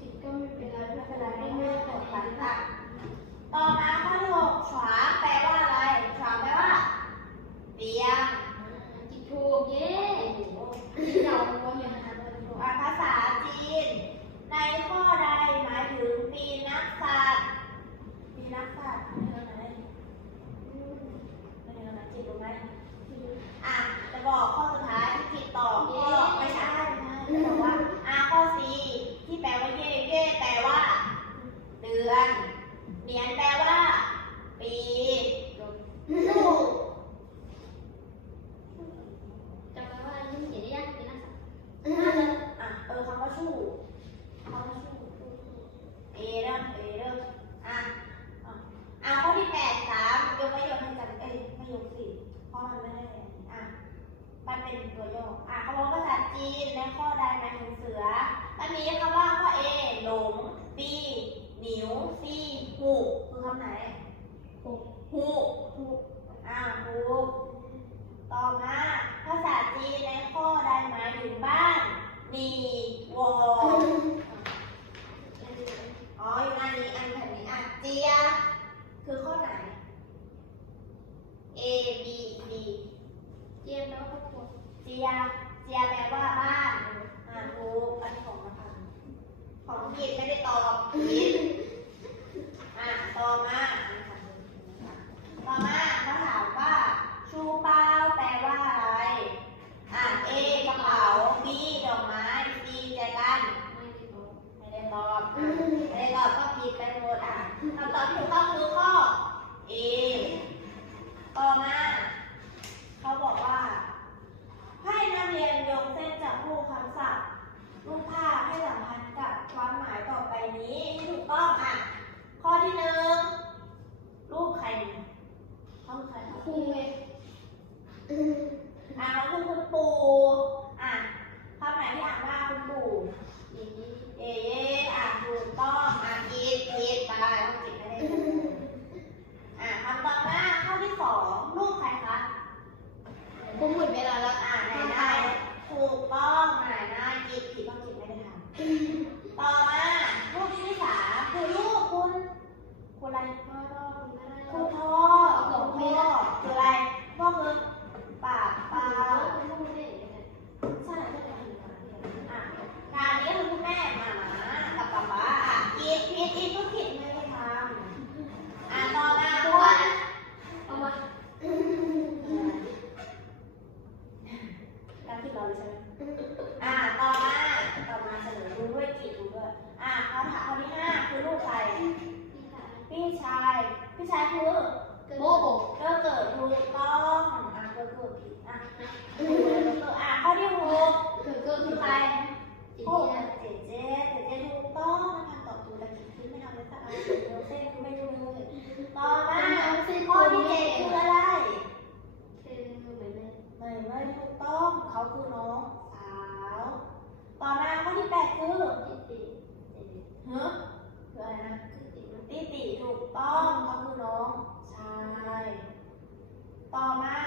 chỉ công việc là phải là đi ngay tổng bán tặng อะคำว่าภาษาจีนในข้อใดหมายถึงเสือ มันมีคำว่าข้อเอหลง B หนิวซีหูคือคำไหนหูหูอ่าหูต่อมา ภาษาจีนในข้อใดหมายถึงบ้าน มีวอ เจีย เจียแปลว่าบ้านอ่าถูกอันของนะคะของผิดไม่ได้ตอบผิดอ่าต่อมาามหาคำที่ห้าคือลูกใครพี่ชาย พี่ชายคือโบก็เกิดถูกต้องอะก็เกิดผิดอะเก็อะข้อที่หกคือเกิดคือใครโอ้เจเจเจเจถูกต้องนะคะตอบถูกแต่ผิดไม่ทำเลยสักอันเดียวเส้นไม่รู้ต่อมาข้อที่เจ็ดคืออะไรคือหม่หม่ถูกต้องเขาคือน้องสาว ต่อมาข้อที่แปดคือ เนอะคืออะไรนะติติถูกต้องก็คือน้องใช่ต่อมา